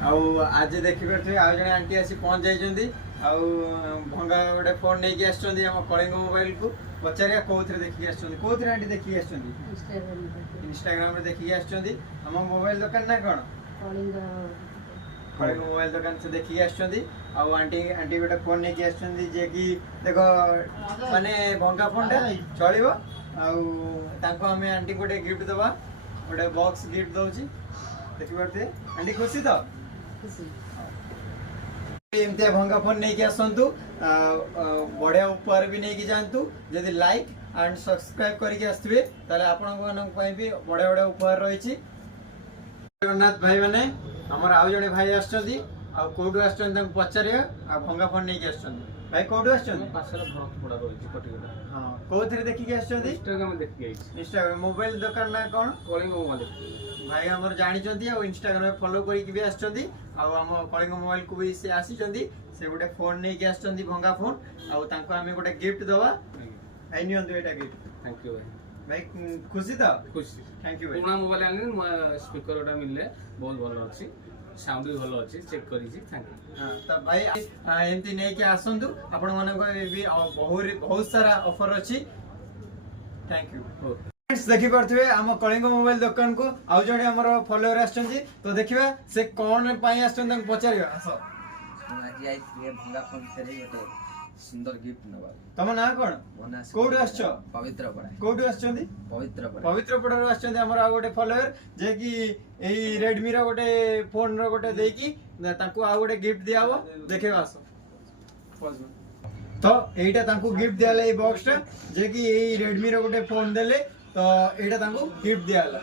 आज देखिपे आज जड़े आंटी आसी पहुंच जाइए भंगा गोटे फोन नहीं आसुँच आम कलिंग मोबाइल को पचारिया कौ देखिए आसुँच आंटी देखिए आसुँच इंस्टाग्राम रे देखिए आसुँच आम मोबाइल दुकान ना कौन कलिंग मोबाइल दुकान से देखिए आसुँच आंटी आंटी गोटे फोन नहीं आसुँच जे कि देख माने भंगा फोन टा चलो आम आंटी गोटे गिफ्ट दबा गोटे बॉक्स गिफ्ट दौची देखिए आंटी खुशी तो एमती भंगा फोन नहीं आसतु बढ़िया उपहार भी नहीं जातु जदि लाइक एंड सब्सक्राइब करके आसवे ताले आपण भी बढ़िया बढ़िया उपहार रही जगन्नाथ भाई मैंने आमर आउ जड़े भाई आसुँच कौटू आस पचारे भंगा फोन नहीं आस भाई कौटू आस कौ देखिए इंस्टाग्राम मोबाइल दुकान ना कौन कलिंग मोबाइल भाई आमर जानी इंस्टाग्राम फॉलो करके आम कलिंग मोबाइल को भी से आसी से गोटे फोन नहीं आस भंगा फोन आम गोटे गिफ्ट दवा भाई निटा गिफ्ट थैंक यू भाई खुशी तो खुशी थैंक यू भाई पुराना मोबाइल आने नुआ स्पीकर गोटा मिलले बहुत भल अच्छी साउंड भी भल अच्छी चेक करी थैंक यू हाँ तो भाई एमती नहीं कि आसतु आपण मानक भी बहुत सारा ऑफर अच्छी थैंक यू देखी पारे आम कलिंग मोबाइल दुकान को आउ जड़े आम फलोअर आसुँच तो देखा से कौन पचार भंगा फोन से सुंदर गिफ्ट नवा तुम ना कौन कौट आस पवित्र पड़ा कौट आस पवित्र पड़ार आस गोटे फलोअर जे कि एई रेडमी रो गोटे फोन रो गोटे देकी तांको आ गोटे गिफ्ट दिया हो देखे आस तो एटा तांको गिफ्ट दियाला ए बॉक्स टा जे कि एई रेडमी रो गोटे फोन देले तो एटा तांको गिफ्ट दियाला